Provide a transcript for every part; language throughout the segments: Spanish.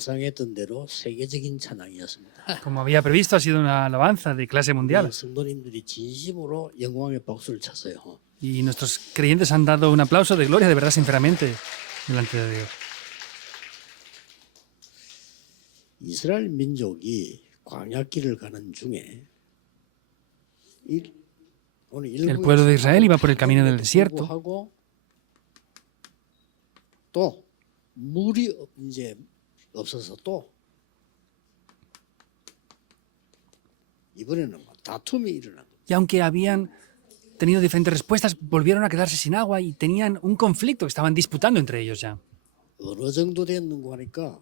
예상했던 대로 세계적인 찬양이었습니다. Como había previsto, ha sido una alabanza de clase mundial. 성도님들이 진심으로 영광의 박수를 쳤어요. Y nuestros creyentes han dado un aplauso de gloria, de verdad, sinceramente, delante de Dios. 이스라엘 민족이 광야길을 가는 중에 El pueblo de Israel iba por el camino del desierto. 또 물이 이제 없어서 또 이번에는 다툼이 일어난 거예요. Y aunque habían tenido diferentes respuestas, volvieron a quedarse sin agua y tenían un conflicto que estaban disputando entre ellos ya. 어느 정도 됐는고 하니까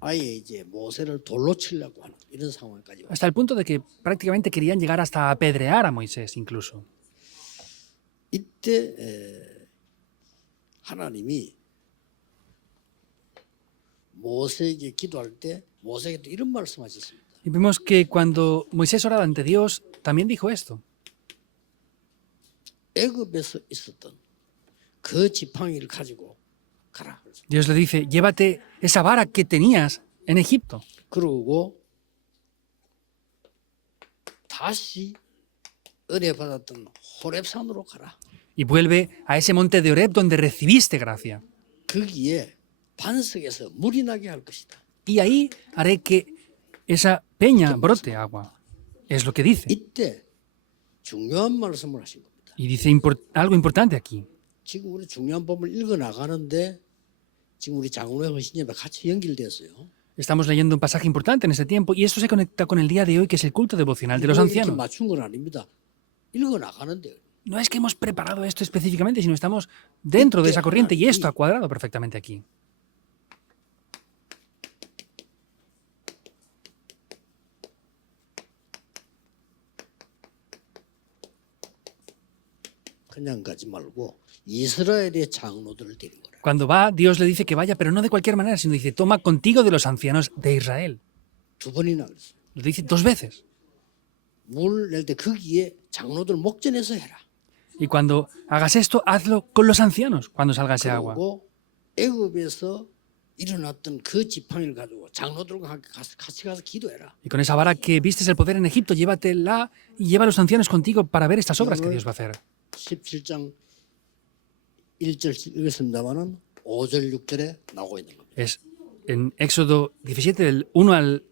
아예 이제 모세를 돌로 치려고 하는 이런 상황까지 왔어요. Hasta el punto de que prácticamente querían llegar hasta apedrear a Moisés incluso. 이때 하나님이 모세에게 기도할 때 모세에게도 이런 말씀하셨습니다. Y vemos que cuando Moisés oraba ante Dios, también dijo esto. 애굽에서 있었던 그 지팡이를 가지고 가라. Dios le dice, llévate esa vara que tenías en Egipto. 그러고 다시 은혜 받았던 호렙산으로 가라. Y vuelve a ese monte de Horeb donde recibiste gracia. 거기에 반석에서 물이 나게 할 것이다. Y ahí haré que esa peña brote agua. Es lo que dice. 이때 중요한 말씀을 하신 겁니다. Y dice algo importante aquí. 지금 우리 중요한 법을 읽어 나가는데 지금 우리 장로의 헌신예배 같이 연결됐어요. Estamos leyendo un pasaje importante en este tiempo y esto se conecta con el día de hoy, que es el culto devocional de los ancianos. 맞춘 건 아닙니다. 읽어 나가는데. No es que hemos preparado esto específicamente, sino estamos dentro de esa corriente y esto ha cuadrado perfectamente aquí. 그냥 가지 말고 이스라엘의 장로들을 데리고 가라. Cuando va, Dios le dice que vaya, pero no de cualquier manera, sino dice, toma contigo de los ancianos de Israel. 두 번이나 그랬어요. Lo dice 2 veces. 물 낼 때 거기에 장로들 목전에서 해라. Y cuando hagas esto, hazlo con los ancianos cuando salga ese agua. 그리고 애굽에서 일어났던 그 지팡이를 가지고 장로들과 같이 가서 기도해라. Y con esa vara que vistes el poder en Egipto, llévatela y lleva a los ancianos contigo para ver estas obras que Dios va a hacer. 17장 1절 읽었습니다만은 5절 6절에 나오고 있는 겁니다. Es en Éxodo 17, del 1 al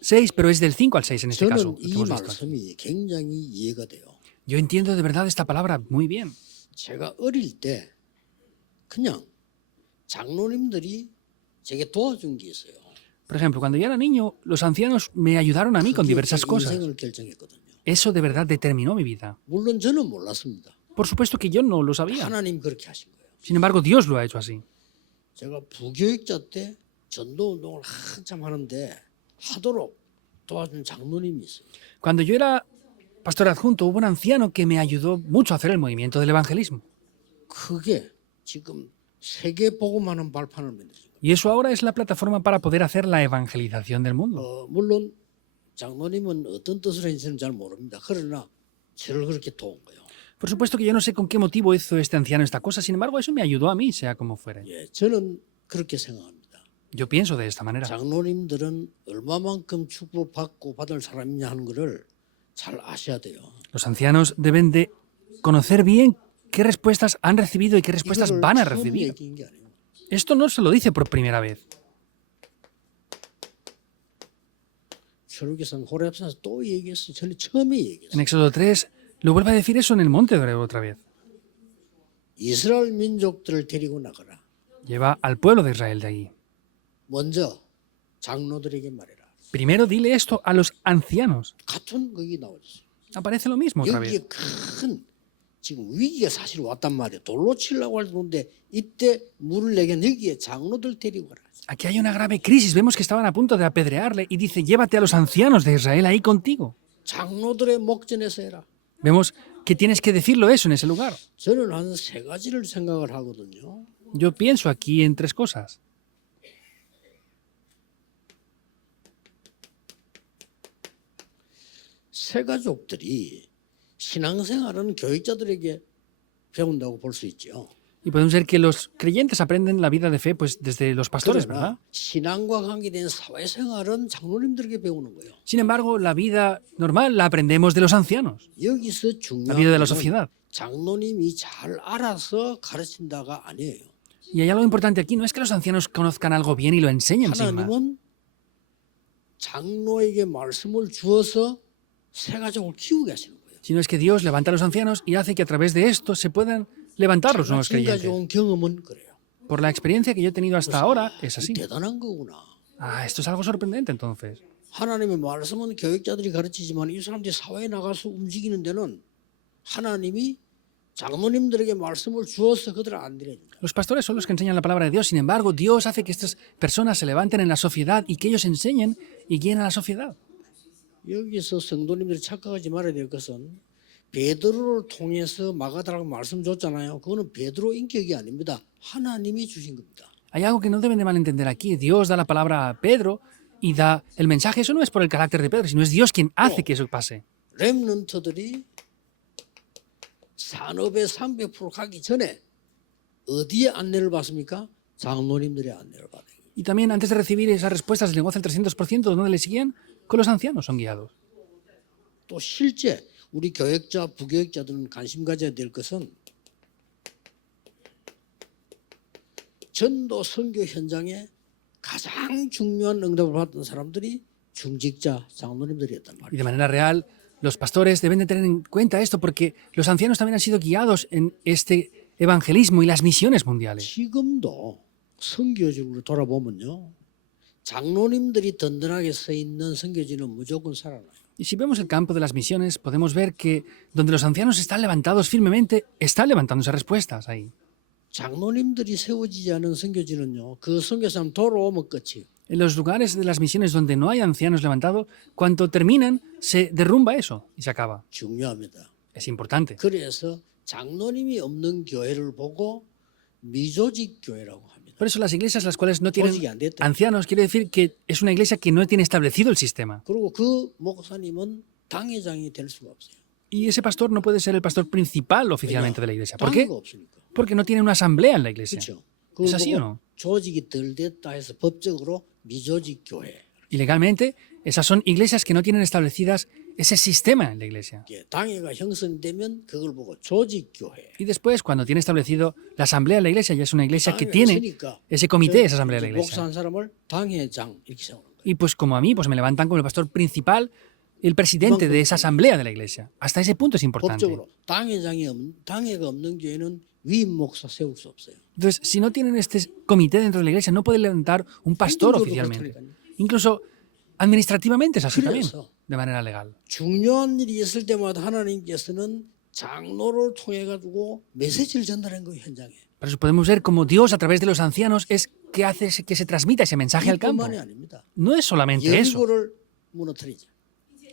6, pero es del 5 al 6 en este caso. 저는 lo que 이 hemos visto. 말씀이 굉장히 이해가 돼요. Yo entiendo de verdad esta palabra muy bien. 제가 어릴 때 그냥 장로님들이 제게 도와준 게 있어요. Por ejemplo, cuando yo era niño, los ancianos me ayudaron a mí con 그게 diversas 제 cosas. 인생을 결정했거든요. Eso de verdad determinó mi vida. 물론 저는 몰랐습니다. Por supuesto que yo no lo sabía. 하나님 그렇게 하신 거예요. Sin embargo, Dios lo ha hecho así. 제가 부교육자 때 전도 운동을 한참 하는데 하도록 도와준 장로님이 있어요. Cuando yo era pastor adjunto, hubo un anciano que me ayudó mucho a hacer el movimiento del evangelismo. 그게 지금 세계 복음하는 발판을 만들어준 거예요. Y eso ahora es la plataforma para poder hacer la evangelización del mundo. 물론 장로님은 어떤 뜻으로 했는지는 잘 모릅니다. 그러나 저를 그렇게 도운 거예요. Por supuesto que yo no sé con qué motivo hizo este anciano esta cosa, sin embargo, eso me ayudó a mí, sea como fuere. 예, 저는 그렇게 생각합니다. Yo pienso de esta manera. 장로님들은 얼마만큼 축복받고 받을 사람이냐 하는 것을 잘 아셔야 돼요. Los ancianos deben de conocer bien qué respuestas han recibido y qué respuestas 이거를 van a 처음 recibir. 얘기한 게 아니에요. Esto no se lo dice por primera vez. 철학에서는 호렙산에서 또 얘기했어요. 저는 처음에 얘기했어요. En Éxodo 3 lo vuelve a decir eso en el monte de Horeb otra vez. 이스라엘 민족들을 데리고 나가라. Lleva al pueblo de Israel de ahí. 먼저 장로들에게 말해라. Primero dile esto a los ancianos. 같은 거기 나오죠. Aparece lo mismo otra vez. 여기에 큰 지금 위기가 사실 왔단 말이에요. 돌로 치려고 하는데 이때 물을 내게 여기에 장로들 데리고 가라. Aquí hay una grave crisis. Vemos que estaban a punto de apedrearle y dice, llévate a los ancianos de Israel ahí contigo. 장로들의 목전에서 해라. Vemos que tienes que decirlo eso en ese lugar. 저는 한 3가지를 생각을 하거든요. Yo pienso aquí en 3 cosas. 새가족들이 신앙생활은 교육자들에게 배운다고 볼 수 있죠. Y podemos ver que los creyentes aprenden la vida de fe pues desde los pastores, ¿verdad? 그러나 신앙과 관계된 사회생활은 장로님들에게 배우는 거예요. Sin embargo, la vida normal la aprendemos de los ancianos, 여기서 la 중요한 vida de la 것은 sociedad. 장로님이 잘 알아서 가르친다가 아니에요. Y hay algo importante aquí, no es que los ancianos conozcan algo bien y lo enseñen sin más, 하나님은 장로에게 말씀을 주어서 새 가족을 키우게 하시는 거예요. sino es que Dios levanta a los ancianos y hace que a través de esto se puedan levantar los 제가 nuevos creyentes. 지금까지 온 경험은 그래요. Por la experiencia que yo he tenido hasta ahora, es así. 대단한 거구나. Ah, esto es algo sorprendente entonces. 하나님의 말씀은 교육자들이 가르치지만 이 사람들이 사회에 나가서 움직이는 데는 하나님이 장로님들에게 말씀을 주어서 그들을 안 들여준다. Los pastores son los que enseñan la palabra de Dios, sin embargo, Dios hace que estas personas se levanten en la sociedad y que ellos enseñen y guíen a la sociedad. 여기서 성도님들이 착각하지 말아야 될 것은 베드로를 통해서 마가다라고 말씀 줬잖아요. 그거는 베드로 인격이 아닙니다. 하나님이 주신 겁니다. Hay algo que no deben de malentender aquí. Dios da la palabra a Pedro y da el mensaje. Eso no es por el carácter de Pedro, sino es Dios quien hace que eso pase. 렘넌트들이 산업의 300% 가기 전에 어디에 안내를 받습니까? 장로님들의 안내를 받아요. Y también antes de recibir esas respuestas del negocio del 300%, ¿dónde le seguían? Con los ancianos son guiados. 또 실제 우리 교역자, 부교역자들은 관심 가져야 될 것은 전도 선교 현장에 가장 중요한 응답을 받던 사람들이 중직자, 장로님들이었단 Y 말이에요. de manera real, los pastores deben de tener en cuenta esto porque los ancianos también han sido guiados en este evangelismo y las misiones mundiales. 지금도 선교적으로 돌아보면요. 장로님들이 든든하게 서 있는 선교지는 무조건 살아나요. Y si vemos el campo de las misiones, podemos ver que donde los ancianos están levantados firmemente, están levantándose respuestas ahí. 장로님들이 세워지지 않은 선교지는요. 그 선교사람 돌아오면 끝이에요. En los lugares de las misiones donde no hay ancianos levantados, cuando terminan, se derrumba eso y se acaba. 중요합니다. Es importante. 그래서 장로님이 없는 교회를 보고 미조직 교회라고 합니다. Por eso las iglesias las cuales no 조직이 tienen 안 됐다. ancianos quiere decir que es una iglesia que no tiene establecido el sistema. 그리고 그 목사님은 당회장이 될 수가 없어요. Y ese pastor no puede ser el pastor principal oficialmente de la iglesia. ¿Por qué? 당회가 없으니까. Porque no tiene una asamblea en la iglesia. 그렇죠. ¿Es 그걸 así o 보고 no? 조직이 덜 됐다 해서 법적으로 미조직 교회. Y legalmente, esas son iglesias que no tienen establecidas ese sistema en la iglesia. 이게 당회가 형성되면 그걸 보고 조직 교회. Y después, cuando tiene establecido la asamblea de la iglesia, ya es una iglesia que 당회가 tiene 있으니까 ese comité, esa asamblea de la 목사 iglesia. 한 사람을 당회장 이렇게 세우는 거예요. Y pues como a mí, pues me levantan como el pastor principal, el presidente de esa asamblea de la iglesia. Hasta ese punto es importante. 법적으로 당회가 없는 교회는 위임 목사 세울 수 없어요. Entonces, si no tienen este comité dentro de la iglesia, no pueden levantar un pastor 행정적으로 oficialmente. 그렇다니까요. Incluso administrativamente es así también, 그래서 de manera legal. 중요한 일이 있을 때마다 하나님께서는 장로를 통해 가지고 메시지를 전달한 거예요, 현장에. Por eso podemos ver cómo Dios, a través de los ancianos, es que hace que se transmita ese mensaje al campo. 이뿐만이 아닙니다. No es solamente eso. 여리고를 무너뜨리자.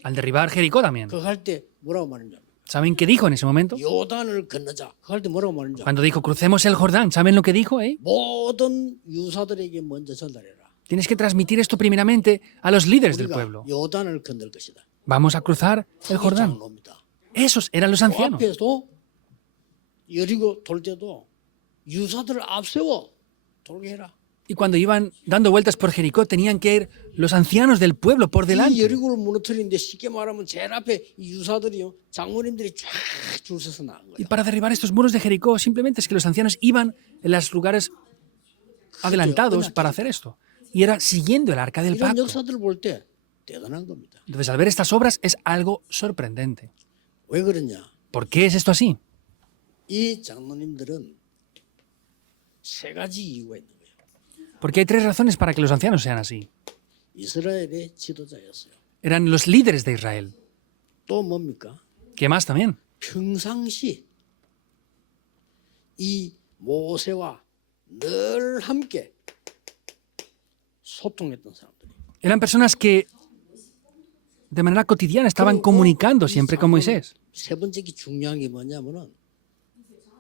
Al derribar Jericó también. 그거 할 때 뭐라고 말했냐? ¿Saben qué dijo en ese momento? 요단을 건너자. 그거 할 때 뭐라고 말했냐? Cuando dijo, crucemos el Jordán, ¿saben lo que dijo? 모든 유사들에게 먼저 전달해라. Tienes que transmitir esto primeramente a los líderes del 우리가 pueblo. 요단을 건널 것이다. Vamos a cruzar el 그게 Jordán. 장로입니다. Esos eran los 그 ancianos. 앞에도 여리고 돌 때도 유사들을 앞세워 돌게 해라. Y cuando iban dando vueltas por Jericó, tenían que ir los ancianos del pueblo por 이 delante. 여리고를 무너뜨리는데 쉽게 말하면 제일 앞에 이 유사들이요 장모님들이 쫙 줄 서서 나온 Y 거야. para derribar estos muros de Jericó, simplemente es que los ancianos iban en los lugares adelantados para hacer esto. Y era siguiendo el arca del 이런 pacto. 역사들을 볼 때 대단한 겁니다. Entonces, al ver estas obras, es algo sorprendente. 왜 그러냐? ¿Por qué es esto así? 이 장로님들은 세 가지 이유가 있는 거예요. Porque hay tres razones para que los ancianos sean así. 이스라엘의 지도자였어요. Eran los líderes de Israel. 또 뭡니까? ¿Qué más también? 평상시 이 모세와 늘 함께 소통했던 사람들이. Eran personas que de manera cotidiana estaban comunicando siempre con Moisés. 세 번째 중요한 게 뭐냐면은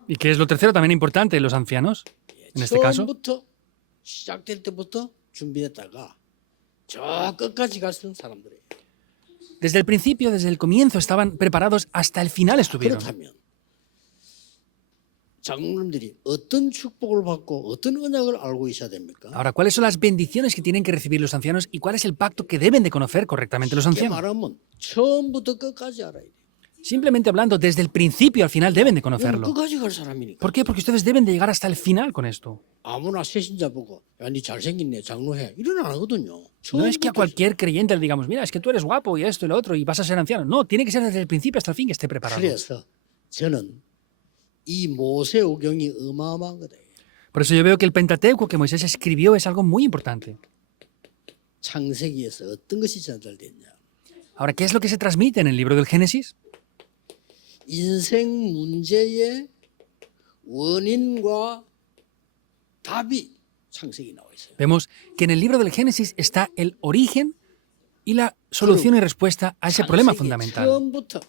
¿Y qué es lo tercero también importante de los ancianos? En este caso, 처음부터 시작될 때부터 준비했다가 저 끝까지 갔던 사람들이에요. desde el principio, desde el comienzo, estaban preparados hasta el final estuvieron. 그렇다면 장로님들이 어떤 축복을 받고 어떤 언약을 알고 있어야 됩니까? Ahora, ¿cuáles son las bendiciones que tienen que recibir los ancianos y cuál es el pacto que deben de conocer correctamente los 쉽게 ancianos? 말하면 처음부터 끝까지 알아야 돼요. Simplemente hablando, desde el principio al final deben de 왜냐면 conocerlo. 끝까지 갈 사람이니까. ¿Por qué? Porque ustedes deben de llegar hasta el final con esto. 아무나 새신자 보고 야, 니 잘생겼네 장로해 이런 안 하거든요. No es que a 처음부터 cualquier creyente le digamos, mira, es que tú eres guapo y esto y lo otro y vas a ser anciano. No, tiene que ser desde el principio hasta el fin que esté preparado. 그래서 저는 이 모세오경이 어마어마한 거다. Por eso yo veo que el Pentateuco que Moisés escribió es algo muy importante. 창세기에서 어떤 것이 전달됐냐? Ahora, ¿qué es lo que se transmite en el libro del Génesis? 인생 문제의 원인과 답이 창세기 나와 있어요. Vemos que en el libro del Génesis está el origen y la solución y respuesta a ese problema 창세기 fundamental. 처음부터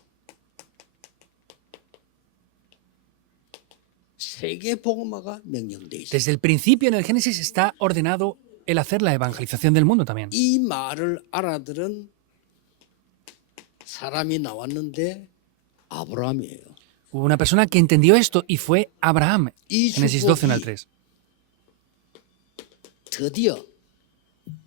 세계 복음화가 명령돼 있어요. Desde el principio en el Génesis está ordenado el hacer la evangelización del mundo también. 이 말을 알아들은 사람이 나왔는데 아브라함이에요. Hubo una persona que entendió esto y fue Abraham, 이 Génesis 12, 1 al 축복이 3. 드디어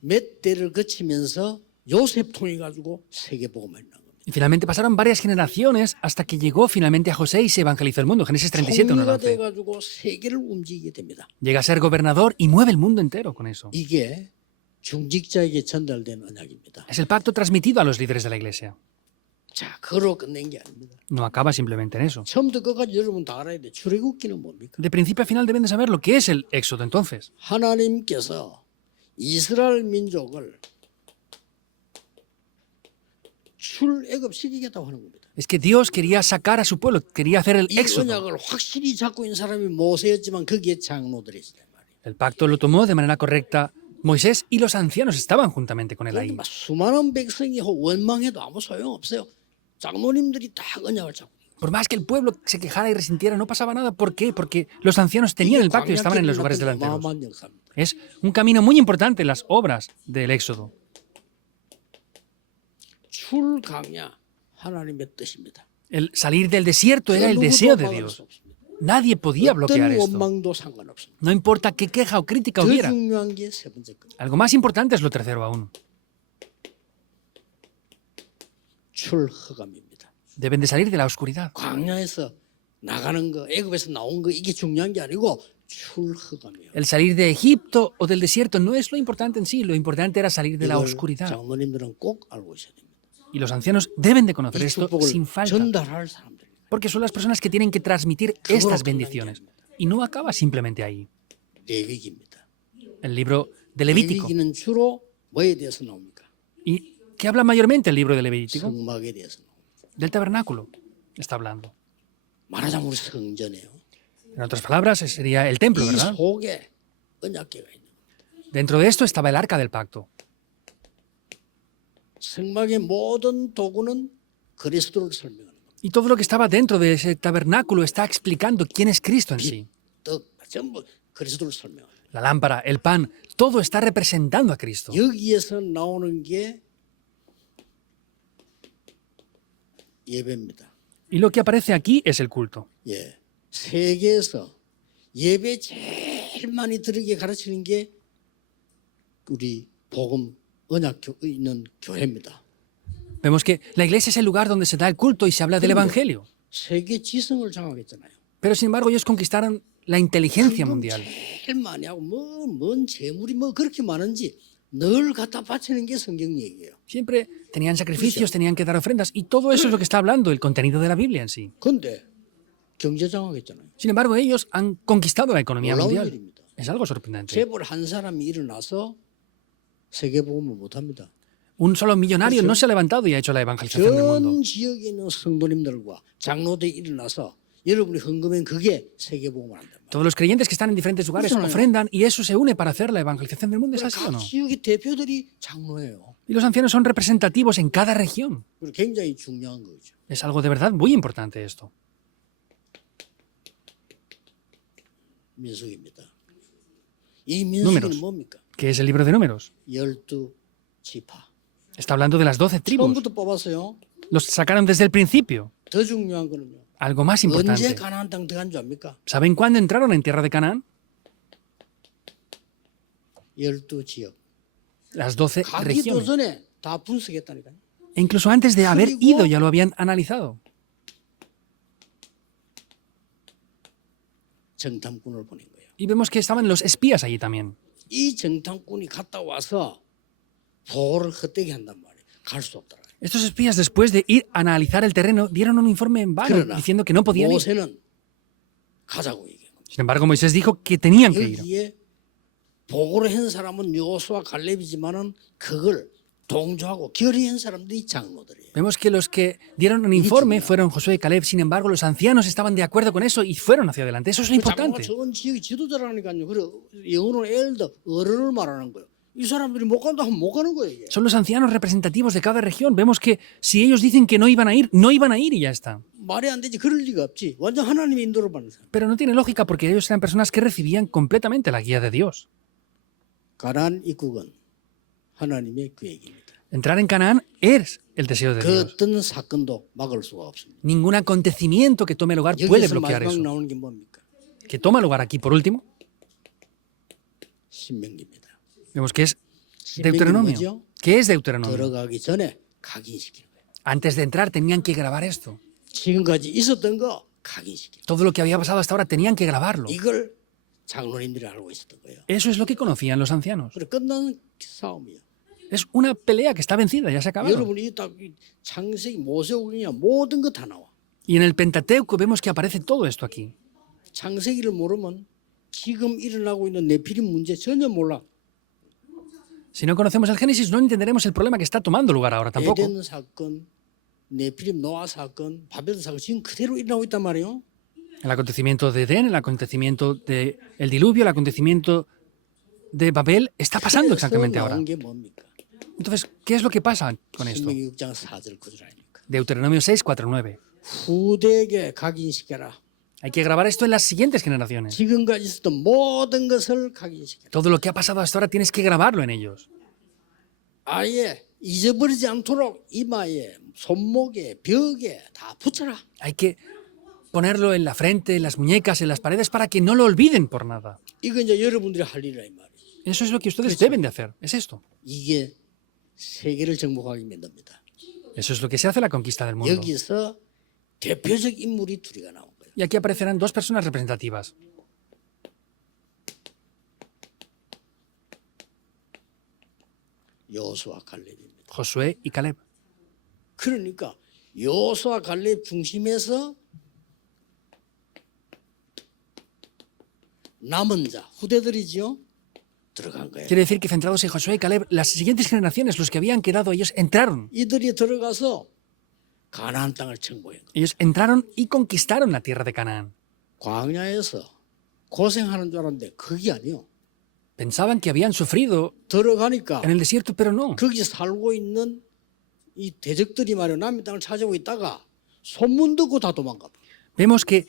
몇 대를 거치면서 요셉 통해 가지고 세계 복음화를 난 겁니다. Y finalmente pasaron varias generaciones hasta que llegó finalmente a José y se evangelizó el mundo. Génesis 37, 1 al 총리가 돼 11. 가지고 세계를 움직이게 됩니다. Llega a ser gobernador y mueve el mundo entero con eso. 이게 중직자에게 전달된 언약입니다. Es el pacto transmitido a los líderes de la iglesia. 자, 그로 끝낸 게 아닙니다. No acaba simplemente en eso. 처음부터 끝까지 여러분 다 알아야 돼. 출애굽기는 뭡니까? De principio a final deben de saber lo que es el Éxodo entonces. 하나님께서 이스라엘 민족을 출애굽시키겠다고 하는 겁니다. Es que Dios quería sacar a su pueblo, quería hacer el 이 Éxodo. 언약을 확실히 잡고 있는 사람이 모세였지만 거기에 장로들이 있단 말이에요. El pacto lo tomó de manera correcta Moisés y los ancianos estaban juntamente con él 그런데 ahí. 막 수많은 백성이 원망해도 아무 소용없어요. 장로님들이 다 언약을 잡고 있어요. Por más que el pueblo se quejara y resintiera, no pasaba nada. ¿Por qué? Porque los ancianos tenían el pacto y estaban en los lugares delanteros. 어마어마한 역사입니다. Es un camino muy importante en las obras del Éxodo. 출강야 하나님의 뜻입니다. El salir del desierto era el 누구도 deseo de 막을 Dios. 수 없습니다. Nadie podía bloquear 어떤 esto. 원망도 상관없습니다. No importa qué queja o crítica 더 hubiera. 중요한 게 세 번째 거. Algo más importante es lo tercero aún. 출허감입니다. Deben de salir de la oscuridad. 광야에서 나가는 거, 애굽에서 나온 거 이게 중요한 게 아니고 출허감이에요. El salir de Egipto o del desierto no es lo importante en sí. Lo importante era salir de la 이걸 oscuridad. 장로님들은 꼭 알고 있어야 됩니다. Y los ancianos deben de conocer 이 esto 축복을 sin falta. 전달할 사람들. Porque son las personas que tienen que transmitir estas bendiciones. Y no acaba simplemente ahí. 레위기입니다. El libro de Levítico. 레위기는 주로 뭐에 대해서 나옵니까? ¿Y qué habla mayormente el libro de Levítico? 성막에 대해서 나옵니다. Del tabernáculo está hablando. 말하자면 우리 성전이에요. En otras palabras, sería el templo, 이 ¿verdad? 속에 언약궤가 있는 거예요. Dentro de esto estaba el arca del pacto. 성막의 모든 도구는 그리스도를 설명하는 겁니다. Y todo lo que estaba dentro de ese tabernáculo está explicando quién es Cristo en sí. 떡 전부 그리스도를 설명합니다. La lámpara, el pan, todo está representando a Cristo. 여기에서 나오는 게 예배입니다. Y lo que aparece aquí es el culto. 예, 세계에서 예배 제일 많이 들리게 가르치는 게 우리 복음 언약교 있는 교회입니다. Vemos que la iglesia es el lugar donde se da el culto y se habla del evangelio. 세계 지성을 장악했잖아요. Pero sin embargo, ellos conquistaron la inteligencia mundial. 제일 많이 하고 뭔 재물이 뭐 그렇게 많은지 늘 갖다 바치는 게 성경 얘기예요. Siempre tenían sacrificios, tenían que dar ofrendas, y todo eso es lo que está hablando el contenido de la Biblia en sí. 근데 경제 장악했잖아요. Sin embargo, ellos han conquistado la economía 놀라운 mundial. 일입니다. Es algo sorprendente. 재벌 한 사람이 일어나서 세계 복음을 못 합니다. Un solo millonario no se ha levantado y ha hecho la evangelización del mundo. 전 지역에 있는 성도님들과 장로들이 일어나서 여러분이 헌금한 그게 세계 복음을 한단 말이에요. Todos los creyentes que están en diferentes lugares ofrendan y eso se une para hacer la evangelización del mundo. ¿Es así o 각 no? 지역의 대표들이 장로예요. Y los ancianos son representativos en cada región. 그리고 굉장히 중요한 거죠. Es algo de verdad muy importante esto. 민수기입니다. 이 Números. 민수기는 뭡니까? ¿Qué es el libro de Números? 12지파. Está hablando de las 12 tribus. 처음부터 뽑았어요. Los sacaron desde el principio. 더 중요한 거는요. algo más 언제 importante. 가나안 땅 들어간 줄 압니까? ¿Saben cuándo entraron en tierra de Canaán? 12지역. Las 12 가기도 regiones. 전에 다 분석했다니까요. E incluso antes de haber 그리고- ido ya lo habían analizado. 정탐꾼을 보낸 거예요. Y vemos que estaban los espías allí también. 이 정탐꾼이 갔다 와서 보고를 헛되게 한단 말이에요. 갈 수 없더라. Estos espías, después de ir a analizar el terreno, dieron un informe en vano 그러나 diciendo que no podían ir. 모세는 가자고 얘기해요. Sin embargo, Moisés dijo que tenían que ir. 여기에 보고를 한 사람은 여호수아 갈렙이지만은 그걸 동조하고 결의한 사람들이 장로들이에요. Vemos que los que dieron un informe fueron Josué y Caleb. Sin embargo, los ancianos estaban de acuerdo con eso y fueron hacia adelante. Eso es lo 그 장로가 importante. 적은 지역이 지도자라니까요. 그래 영어로는 엘더 어른을 말하는 거예요. 이 사람들이 못 간다 하면 못 가는 거예요. 이게. Son los ancianos representativos de cada región. Vemos que si ellos dicen que no iban a ir, no iban a ir y ya está. 말이 안 되지. 그럴 리가 없지. 완전 하나님의 인도를 받는 사람. Pero no tiene lógica porque ellos eran personas que recibían completamente la guía de Dios. 가나안 입국은 하나님의 계획입니다. Entrar en Canaán es el deseo de 그 Dios. 어떤 사건도 막을 수가 없습니다. Ningún acontecimiento que tome lugar puede 여기서 bloquear 마지막 eso. 나오는 게 뭡니까? Que toma lugar aquí, por último, 신명기입니다. vemos que es 신명기는 Deuteronomio. 뭐죠? ¿Qué es Deuteronomio? 들어가기 전에 각인시키는 거예요. Antes de entrar tenían que grabar esto. 지금까지 있었던 거 각인시키는 Todo lo que había pasado hasta ahora tenían que grabarlo. 거예요. 이걸 장로님들이 알고 있었던 거예요. Eso es lo que conocían los ancianos. 그래 끝나는 싸움이에요. Es una pelea que está vencida, ya se ha acabado. 여러분이 딱 창세기 모세오경이야 모든 거 다 나와. Y en el Pentateuco vemos que aparece todo esto aquí. 창세기를 모르면 지금 일어나고 있는 네피림 문제 전혀 몰라. Si no conocemos el Génesis, no entenderemos el problema que está tomando lugar ahora tampoco. 에덴 사건, 네피림 노아 사건, 바벨 사건 지금 그대로 일어나고 있단 말이에요. El acontecimiento de Edén, el acontecimiento del diluvio, el acontecimiento de Babel, está pasando exactamente ahora. 나온 게 뭡니까? Entonces, ¿qué es lo que pasa con esto? 신명기 6장 4절 9절 아닙니까? Deuteronomio 6, 4, 9. 후대에게 각인시켜라. Hay que grabar esto en las siguientes generaciones. 지금까지 있었던 모든 것을 각인시켜라. Todo lo que ha pasado hasta ahora tienes que grabarlo en ellos. 아예 잊어버리지 않도록 이마에, 손목에, 벽에 다 붙여라. Hay que ponerlo en la frente, en las muñecas, en las paredes para que no lo olviden por nada. 이거 이제 여러분들이 할 일이라 이 말이에요. Eso es lo que ustedes deben de hacer. Es esto. 이게 세계를 정복하게 만듭니다. Eso es lo que se hace la conquista del mundo. 여기서 대표적 인물이 둘이가 나온 거예요. Y aquí aparecerán dos personas representativas. 여호수아 갈렙입니다. Josué y Caleb. 그러니까 여호수아 갈렙 중심에서 남은 자 후대들이지요 들어간 거예요. Quiere decir que centrados en Josué y Caleb, las siguientes generaciones, los que habían quedado, ellos entraron. 이들이 들어가서 가나안 땅을 정복한 거예요. Ellos entraron y conquistaron la tierra de Canaán. 광야에서 고생하는 줄 알았는데 그게 아니요. Pensaban que habían sufrido 들어가니까 en el desierto, pero no. 거기 살고 있는 이 대적들이 말이야 남의 땅을 찾아오고 있다가 소문 듣고 다 도망가. Vemos que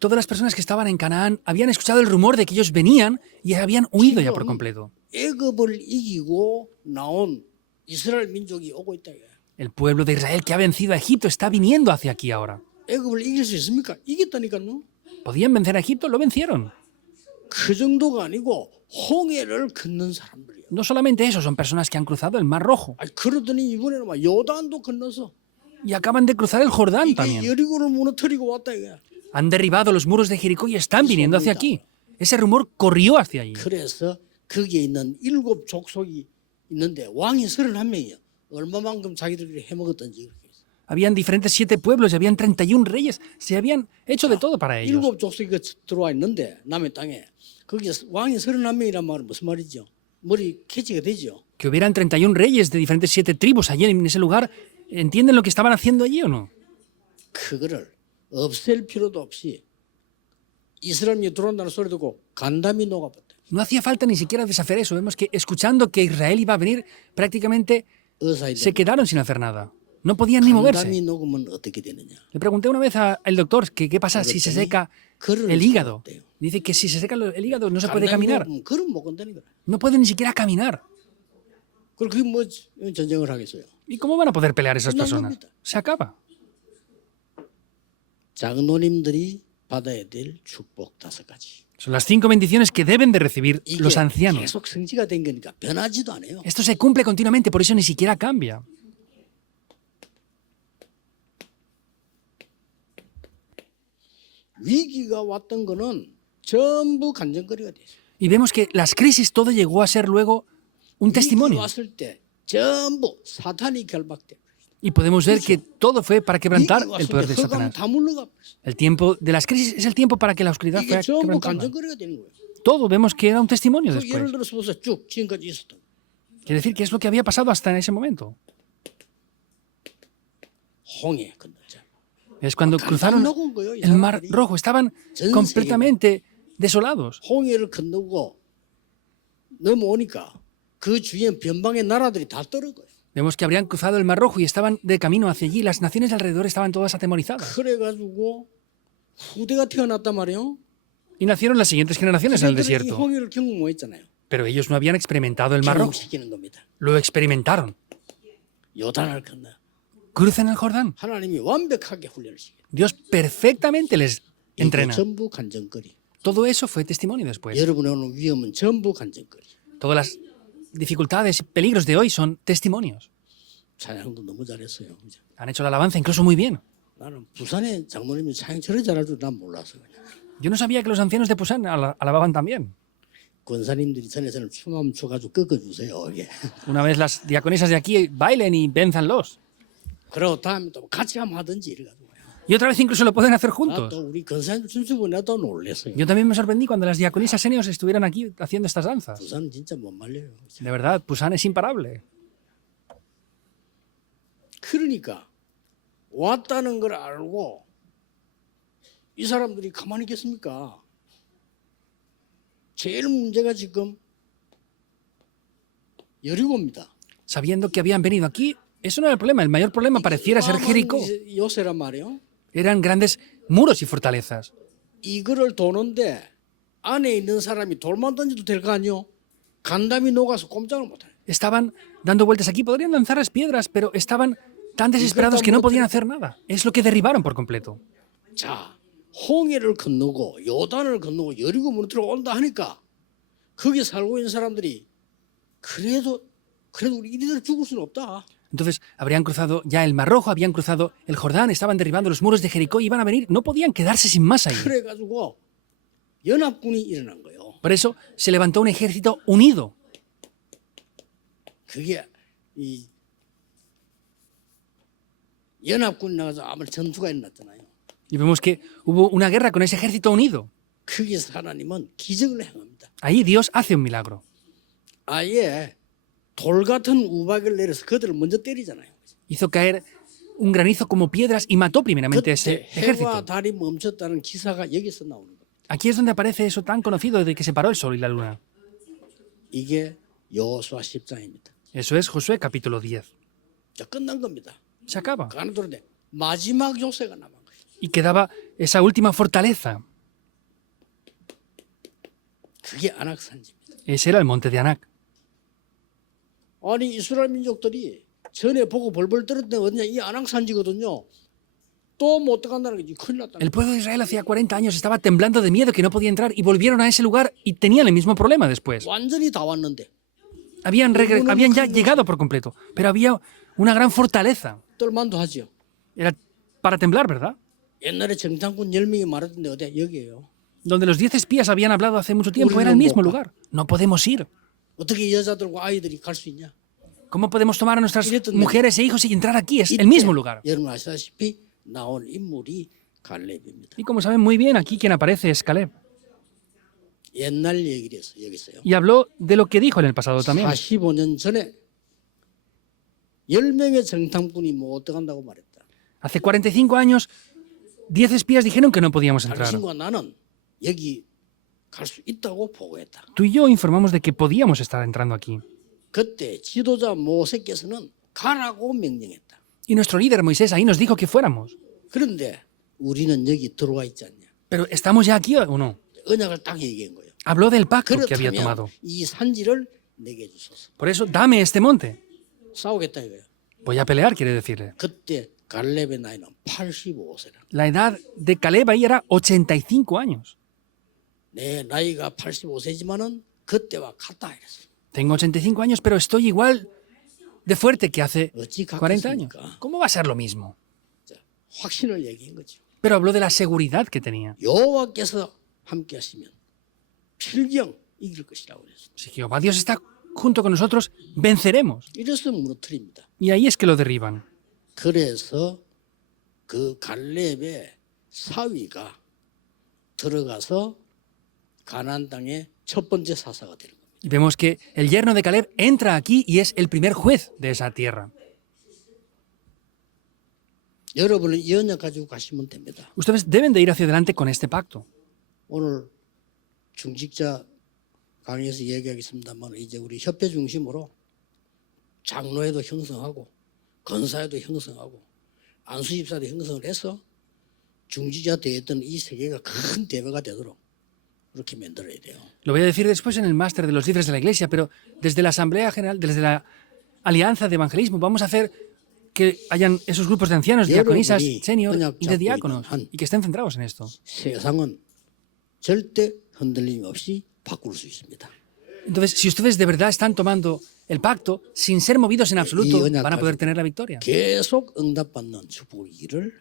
todas las personas que estaban en Canaán habían escuchado el rumor de que ellos venían y habían huido ya por completo. 애굽을 이기고 나온 이스라엘 민족이 오고 있다. 이거야. El pueblo de Israel que ha vencido a Egipto está viniendo hacia aquí ahora. 애굽을 이길 수 있습니까? 이겼다니까요. ¿Podían vencer a Egipto? Lo vencieron. 그 정도가 아니고 홍해를 걷는 사람들이야. No solamente eso, son personas que han cruzado el Mar Rojo 아니, 그러더니 이번에는 막 요단도 건너서 y acaban de cruzar el Jordán 이게 también. 여리고를 무너뜨리고 왔다 이거야. Han derribado los muros de Jericó y están viniendo hacia aquí. Ese rumor corrió hacia allí. 그래서 거기에 있는 7 족속이 있는데 왕이 31명이야. 얼마만큼 자기들끼리 해먹었던지 그렇게 있어. Habían diferentes 7 pueblos y habían 31 reyes. Se habían hecho de todo para ellos. 7 족속이 들어와 있는데 남의 땅에 거기 왕이 31명이란 말은 무슨 말이죠? 머리 캐치가 되죠. Que hubieran 31 reyes de diferentes 7 tribus allí en ese lugar. ¿Entienden lo que estaban haciendo allí o no? 그거를 없앨 필요도 없이 이스라엘이 들어온다는 소리 듣고 간담이 녹아버렸다. No hacía falta ni siquiera deshacer eso. Vemos que escuchando que Israel iba a venir, prácticamente se quedaron sin hacer nada. No podían ni moverse. 간담이 녹으면 어떻게 되느냐? Le pregunté una vez al doctor que qué pasa si se seca el hígado. Dice que si se seca el hígado no se puede caminar. 그럼 못 건다는 거야. No pueden ni siquiera caminar. 그럼 그게 뭐 전쟁을 하겠어요? ¿Y cómo van a poder pelear esas 끝난 personas? 겁니다. Se acaba. 장로님들이 받아야 될 축복 5가지. Son las 5 bendiciones que deben de recibir 이게 los ancianos. 계속 성취가 된 거니까 변하지도 않아요. Esto se cumple continuamente, por eso ni siquiera cambia. 위기가 왔던 거는 전부 간증거리가 됐어요. Y vemos que las crisis, todo llegó a ser luego un 위기 testimonio. 왔을 때 전부 사탄이 결박돼. Y podemos ver que todo fue para 위기 quebrantar el 왔을 poder 때 de 흑암 Satanás. 다 물러가 버렸어. El tiempo de las crisis es el tiempo para que la oscuridad 이게 fuera 전부 quebrantada. 간증거리가 되는 거예요. Todo vemos que era un testimonio 그 예를 después. 들어서 보세요. 쭉 지금까지 있었던. Quiere decir que es lo que había pasado hasta en ese momento. 홍해 건너자. Es cuando cruzaron 녹은 거예요. 이 el Mar 사람들이. Rojo. Estaban 전 completamente desolados. 홍해를 건너고 넘어오니까 그 주위에 변방의 나라들이 다 떨어져요. Vemos que habrían cruzado el Mar Rojo y estaban de camino hacia allí. Las naciones de alrededor estaban todas atemorizadas. 그래가지고 후대가 태어났단 말이에요. Y nacieron las siguientes generaciones en el 그들이 이 desierto. 홍해를 경험 못 했잖아요. Pero ellos no habían experimentado el Mar Rojo. 경험시키는 겁니다. Lo experimentaron. 요단을 건너. Crucen el Jordán. 하나님이 완벽하게 훈련을 시켜요. Dios perfectamente les 이게 entrena. 전부 간증거리. Todo eso fue testimonio después. 여러분의 오는 위험은 전부 간증거리. Todas las dificultades y peligros de hoy son testimonios. 찬양도 너무 잘했어요. 그죠? Han hecho la alabanza incluso muy bien. 나는 부산의 장로님이 찬양 저래 잘할 줄 난 몰랐어. 그냥. Yo no sabía que los ancianos de Pusan alababan también. 권사님들이 전에서는 춤하면 춰가지고 꺾어주세요. 이게. Una vez las diaconisas de aquí bailen y vénzanlos. 그리고 다음에 또 같이 하면 하든지 이래가지고. Y otra vez incluso lo pueden hacer juntos. 나또 우리 권사님들 춤추고 나도 놀랬어요. Yo también me sorprendí cuando las diaconisas seniors estuvieran aquí haciendo estas danzas. 부산은 진짜 못 말려요. 그죠? De verdad, Pusan es imparable. 그러니까 왔다는 걸 알고 이 사람들이 가만히 있겠습니까? 제일 문제가 지금 여리고입니다. Sabiendo que habían venido aquí, eso no era el problema. El mayor problema pareciera ser Jericó. 요새란 말이에요. Eran grandes muros y fortalezas. 이거를 도는데 안에 있는 사람이 돌만 던져도 될 거 아니요? 간담이 녹아서 꼼짝을 못해요. Estaban dando vueltas aquí. Podrían lanzar las piedras, pero estaban tan desesperados que no podían hacer nada. Es lo que derribaron por completo. 자, 홍해를 건너고 요단을 건너고 여리고 무너뜨려 온다 하니까 거기 살고 있는 사람들이 그래도 우리 이리들 죽을 수는 없다. Entonces, habrían cruzado ya el Mar Rojo, habían cruzado el Jordán, estaban derribando los muros de Jericó y iban a venir. No podían quedarse sin más ahí. 그래가지고 연합군이 일어난 거예요. Por eso se levantó un ejército unido. 그게 이 연합군이 나가서 아무리 전투가 일어났잖아요. Y vemos que hubo una guerra con ese ejército unido. 거기서 하나님은 기적을 행합니다. Ahí Dios hace un milagro. 아예 돌 같은 우박을 내려서 그들을 먼저 때리잖아요. Hizo caer un granizo como piedras y mató primeramente ese 그때 해와 ejército. 달이 멈췄다는 기사가 여기서 나오는 거예요. Aquí es donde aparece eso tan conocido de que se paró el sol y la luna. 이게 여호수아 10장입니다. Eso es Josué capítulo 10. 자, 끝난 겁니다. Se acaba. 가는데 마지막 요새가 남은 거예요. Y quedaba esa última fortaleza. 그게 안악산지입니다. Ese era el monte de Anac. 아니 이스라엘 민족들이 전에 보고 벌벌 떨었던 데 어디냐 이 안악산지거든요. 또 못 들어간다는 게 큰일 났다. El pueblo de Israel hacía 40 años estaba temblando de miedo que no podía entrar y volvieron a ese lugar y tenían el mismo problema después. 완전히 다 왔는데 Habían ya llegado por completo, pero había una gran fortaleza. 뜰만도 하지요. Era para temblar, ¿verdad? 옛날에 정탐꾼 10명이 말했던 데 어디야? 여기예요. Donde los 10 espías habían hablado hace mucho tiempo, era el mismo lugar. No podemos ir. 어떻게 여자들과 아이들이 갈 수 있냐? ¿Cómo podemos tomar a nuestras mujeres e hijos y entrar aquí? Es el mismo lugar. 여러분 아시다시피 나온 인물이 갈렙입니다. Y como saben muy bien, aquí quien aparece es Caleb. 옛날 얘기를 했어요. 여기 있어요. Y habló de lo que dijo en el pasado también. 45년 전에 10명의 정탐꾼이 못 들어간다고 말했다. Hace 45 años, 10 espías dijeron que no podíamos entrar. 당신과 나는 여기 갈 수 있다고 보고했다. Tú y yo informamos de que podíamos estar entrando aquí. 그때 지도자 모세께서는 가라고 명령했다. Y nuestro líder Moisés ahí nos dijo que fuéramos. 그런데 우리는 여기 들어와 있지 않냐. Pero ¿estamos ya aquí o no? 언약을 딱 얘기한 거예요. Habló del pacto que había 그렇다면 tomado. 이 산지를 내게 주소서. Por eso, dame este monte. 싸우겠다 이거예요. Voy a pelear, quiere decirle. 그때 갈렙의 나이는 85세라. La edad de Caleb ahí era 85 años. 내 나이가 85세지만은 그때와 같다 이랬어. Tengo 85 años, pero estoy igual de fuerte que hace 어찌 40 años. 같겠습니까? ¿Cómo va a ser lo mismo? 확신을 얘기한 거죠. Pero habló de la seguridad que tenía. 여호와께서 함께 하시면 필경 이길 것이라고 그랬어요. Si Jehová Dios está junto con nosotros, venceremos. 이래서 무너뜨립니다. Y ahí es que lo derriban. 그래서 그 갈렙의 사위가 들어가서 가나안 땅의 첫 번째 사사가 되는 겁니다. Y vemos que el yerno de Caleb entra aquí y es el primer juez de esa tierra. 여러분은 이 언약 가지고 가시면 됩니다. Ustedes deben de ir hacia adelante con este pacto. 오늘 중직자 강의에서 얘기하겠습니다만 이제 우리 협회 중심으로 장로회도 형성하고 건사회도 형성하고 안수집사도 형성을 해서 중직자 대회던 이 세계가 큰 대회가 되도록 그렇게 만들어야 돼요. Lo voy a decir después en el máster de los líderes de la iglesia, pero desde la Asamblea General, desde la Alianza de Evangelismo, vamos a hacer que hayan esos grupos de ancianos, diaconisas, senior y de diáconos, y que estén centrados en esto. 세상은 절대 흔들림 없이 바꿀 수 있습니다. Entonces, si ustedes de verdad están tomando el pacto, sin ser movidos en absoluto, van a poder tener la victoria. 계속 응답받는 축복이기를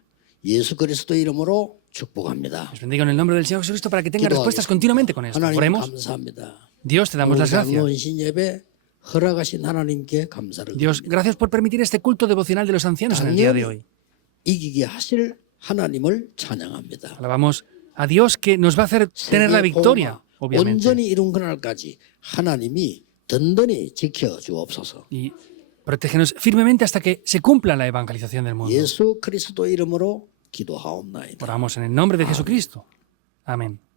예수 그리스도 이름으로 축복합니다. Les bendigo en el nombre del Señor Jesucristo para que tengan respuestas continuamente con esto. 하나님 Oremos. 감사합니다. Dios, te damos las gracias. 원신 예배 허락하신 하나님께 감사를 Dios, gracias por permitir este culto devocional de los ancianos en el día de hoy. 이기게 하실 하나님을 찬양합니다. Alabamos a Dios que nos va a hacer tener la victoria, obviamente. 온전히 이룬 그날까지 하나님이 든든히 지켜 주옵소서. Y protégenos firmemente hasta que se cumpla la evangelización del mundo. 예수 그리스도 이름으로 기도하옵나이다. Oramos en el nombre de Jesucristo. Amén.